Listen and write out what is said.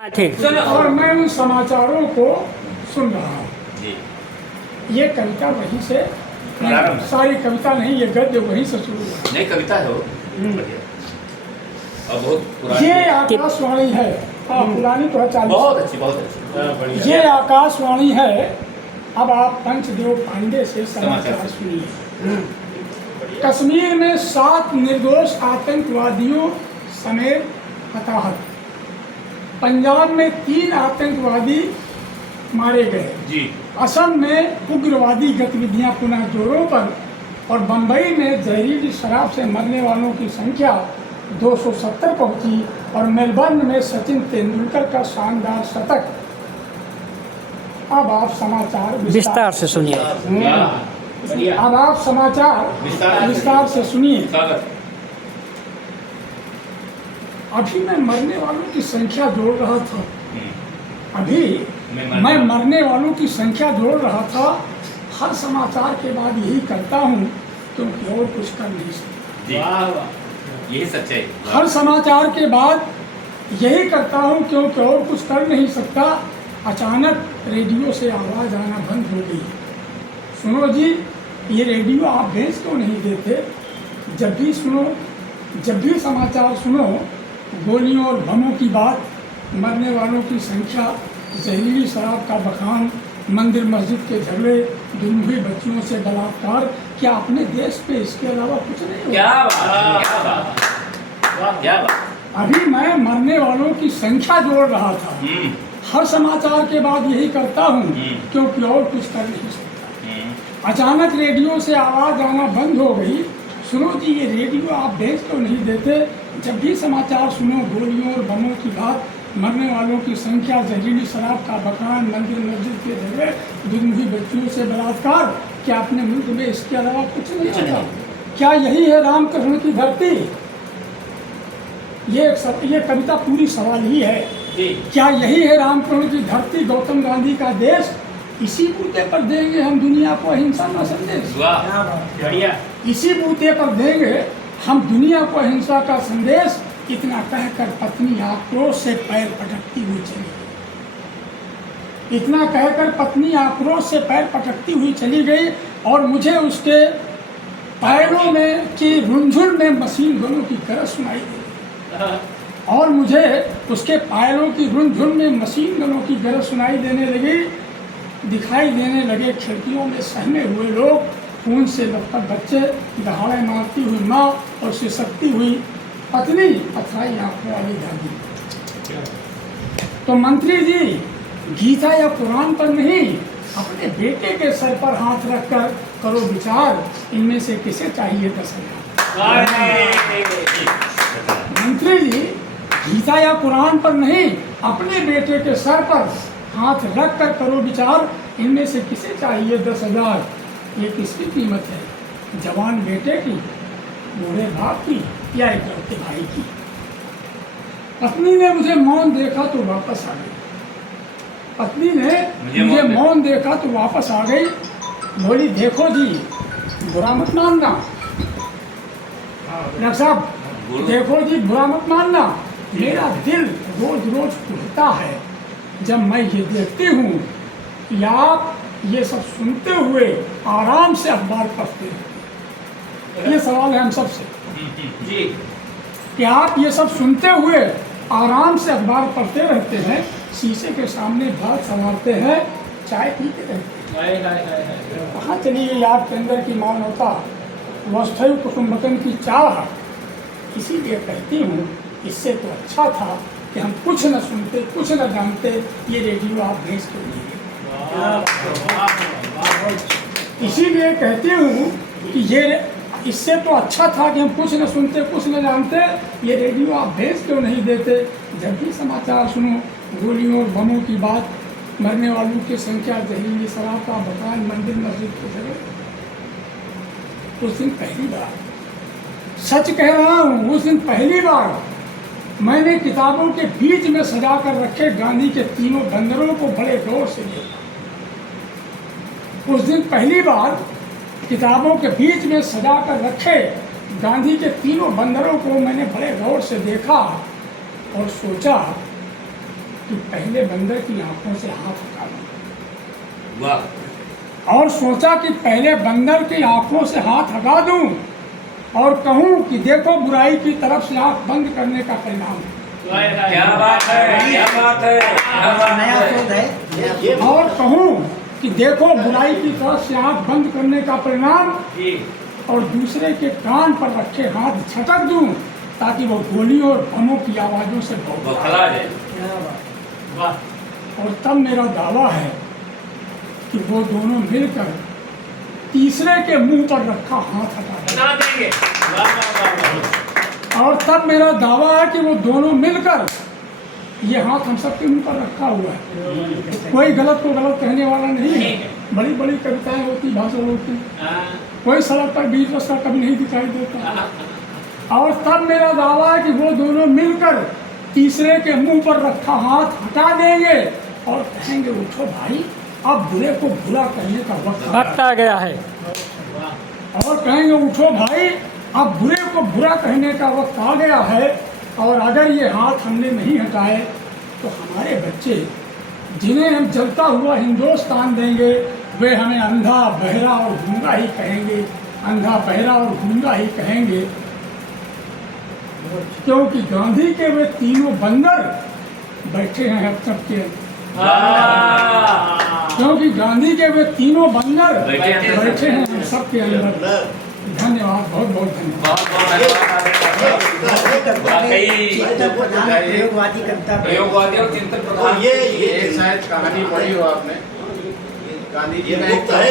ठीक। और मैं उन समाचारों को सुन रहा हूँ। जी। ये कविता वहीं से प्रारंभ। सारी कविता नहीं, ये गद्य वहीं से शुरू हुआ। नहीं, कविता है वो। बढ़िया। और बहुत पुरानी। ये आकाशवाणी है। हाँ, पुरानी तो है, 40। बहुत अच्छी, बहुत अच्छी। ये आकाशवाणी है। अब आप पंचदेव पांडे से समाचार सुनिए। कश्मीर में 7 निर्दोष आतंकवादियों समेत हताहत। पंजाब में 3 आतंकवादी मारे गए। जी। असम में उग्रवादी गतिविधियां पुनः जोरों पर और बंबई में जहरीली शराब से मरने वालों की संख्या 270 पहुंची और मेलबर्न में सचिन तेंदुलकर का शानदार शतक। अब आप समाचार विस्तार से सुनिए। अब आप समाचार विस्तार से सुनिए। अभी मैं मरने वालों की संख्या जोड़ रहा था। अभी मैं मरने वालों की संख्या जोड़ रहा था। हर समाचार के बाद यही करता हूँ क्योंकि और कुछ कर नहीं सकता। यही सच्चाई। हर समाचार के बाद यही करता हूँ क्योंकि और कुछ कर नहीं सकता। अचानक रेडियो से आवाज़ आना बंद हो गई। सुनो जी, ये रेडियो आप भेज क्यों नहीं देते? जब भी सुनो, जब भी समाचार सुनो, गोलियों और बमों की बात, मरने वालों की संख्या, जहरीली शराब का बखान, मंदिर मस्जिद के झगड़े, गुम हुई बच्चियों से बलात्कार। क्या अपने देश पे इसके अलावा कुछ नहीं होता? क्या बात, क्या बात, वाह, क्या बात। अभी मैं मरने वालों की संख्या जोड़ रहा था। हर समाचार के बाद यही करता हूँ क्योंकि और कुछ कर नहीं सकता। अचानक रेडियो से आवाज़ आना बंद हो गई। सुनो जी, ये रेडियो आप भेज तो नहीं देते? जब भी समाचार सुनो, गोलियों और बमों की बात, मरने वालों की संख्या, जहरीली शराब का बखान, मंदिर मस्जिद के झगड़े, गुम हुई बच्चियों से बलात्कार। क्या अपने मुल्क में इसके अलावा कुछ नहीं होता? क्या यही है रामकृष्ण की धरती? ये कविता पूरी सवाल ही है। क्या यही है रामकृष्ण की धरती, गौतम गांधी का देश? इसी बूते पर देंगे हम दुनिया को अहिंसा का संदेश। बढ़िया। इसी बूते पर देंगे हम दुनिया को अहिंसा का संदेश। इतना कहकर पत्नी आक्रोश से पैर पटकती हुई चली गई। इतना कहकर पत्नी आक्रोश से पैर पटकती हुई चली गई और मुझे उसके पैरों में की रुंझुन में मशीन गनों की गरज सुनाई दी। और मुझे उसके पैरों की रुंझुन में मशीन गनों की गरज सुनाई देने लगी। दिखाई देने लगे खिड़कियों में सहमे हुए लोग, खून से लथपथ बच्चे, दहाड़े मारती हुई माँ और सिसकती हुई पत्नी, पथराई आंखों वाली दादी। तो मंत्री जी, गीता या कुरान पर नहीं, अपने बेटे के सर पर हाथ रखकर करो विचार, इनमें से किसे चाहिए 10,000? मंत्री जी, गीता या कुरान पर नहीं, अपने बेटे के सर पर हाथ रख कर करो विचार, इनमें से किसे चाहिए 10,000? ये किसकी कीमत है? जवान बेटे की, बूढ़े बाप की या इकलौते भाई की? पत्नी ने मुझे मौन देखा तो वापस आ गई। पत्नी ने मुझे मौन देखा तो वापस आ गई। बोली, देखो जी, बुरा मत मानना। डॉक्टर साहब, देखो जी, बुरा मत मानना। मेरा दिल रोज रोज टूटता है जब मैं ये देखती हूँ कि आप ये सब सुनते हुए आराम से अखबार पढ़ते हैं। ये सवाल है हम सब से जी, कि आप ये सब सुनते हुए आराम से अखबार पढ़ते रहते हैं, शीशे के सामने भात संवारते हैं, चाय पीते रहते हैं। कहाँ चली गई आपके अंदर की मानवता? वस्तु कुटुंबकन की चाह। इसीलिए कहती हूँ, इससे तो अच्छा था कि हम कुछ न सुनते, कुछ न जानते। ये रेडियो आप भेज क्यों नहीं देते? इसीलिए कहती हूँ कि ये, इससे तो अच्छा था कि हम कुछ न सुनते, कुछ न जानते। ये रेडियो आप भेज क्यों नहीं देते? जब भी समाचार सुनो, गोलियों और बमों की बात, मरने वालों की संख्या, जहरीली शराब का बखान, मंदिर मस्जिद के झगड़े। उस दिन पहली बार, सच कह रहा हूँ, उस दिन पहली बार मैंने किताबों के बीच में सजा कर रखे गांधी के तीनों बंदरों को बड़े गौर से देखा। उस दिन पहली बार किताबों के बीच में सजा कर रखे गांधी के तीनों बंदरों को मैंने बड़े गौर से देखा और सोचा कि पहले बंदर की आंखों से हाथ हटा दूं, वाह, और सोचा कि पहले बंदर की आंखों से हाथ हटा दूं और कहूं कि देखो बुराई की तरफ से आंख बंद करने का परिणाम है। क्या बात है, क्या बात है, क्या बात नया है। शोध है। और कहूं कि देखो बुराई की तरफ से आंख बंद करने का परिणाम, जी, और दूसरे के कान पर रखे हाथ झटक दूं ताकि वो गोलियों और बमों की आवाजों से बौखला जाए। वाह। और तब मेरा दावा है कि वो दोनों मिलकर तीसरे के मुंह पर रखा हाथ हटा देंगे। और तब मेरा दावा है कि वो दोनों मिलकर, ये हाथ हम सबके मुंह पर रखा हुआ है, कोई गलत को गलत कहने वाला नहीं है। बड़ी बड़ी कविताएं होती, भाषण होती, कोई सड़क पर बीच रास्ता कभी नहीं दिखाई देता। और तब मेरा दावा है कि वो दोनों मिलकर तीसरे के मुंह पर रखा हाथ हटा देंगे और कहेंगे उठो भाई, अब बुरे को बुरा करने का वक्त आ गया है। और कहेंगे उठो भाई, अब बुरे को बुरा कहने का वक्त आ गया है, और अगर ये हाथ हमने नहीं हटाए तो हमारे बच्चे, जिन्हें हम जलता हुआ हिंदुस्तान देंगे, वे हमें अंधा बहरा और गूंगा ही कहेंगे, अंधा बहरा और गूंगा ही कहेंगे। क्योंकि गांधी के वे तीनों बंदर बैठे हैं अब सबके, क्योंकि गांधी के वे तीनों बंदर बैठे हैं हम सबके अंदर। धन्यवाद, बहुत बहुत धन्यवाद। प्रयोगवादी कविता प्रयोगवादी और चिंतन प्रधान। ये शायद कहानी पढ़ी हो आपने, गांधी जी का एक